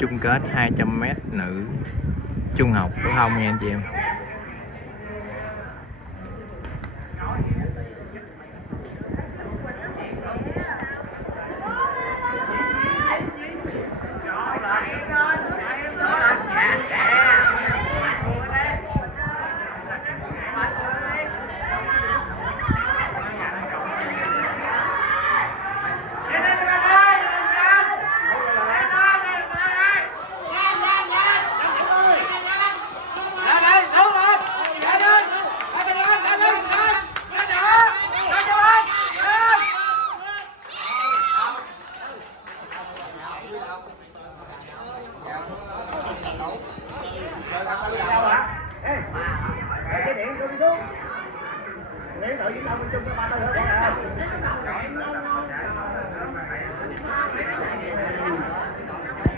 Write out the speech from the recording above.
chung kết 200m nữ trung học phổ thông nha anh chị em. Cái điện tôi đi xuống. Điện tự chúng ta chung với ba tôi thôi.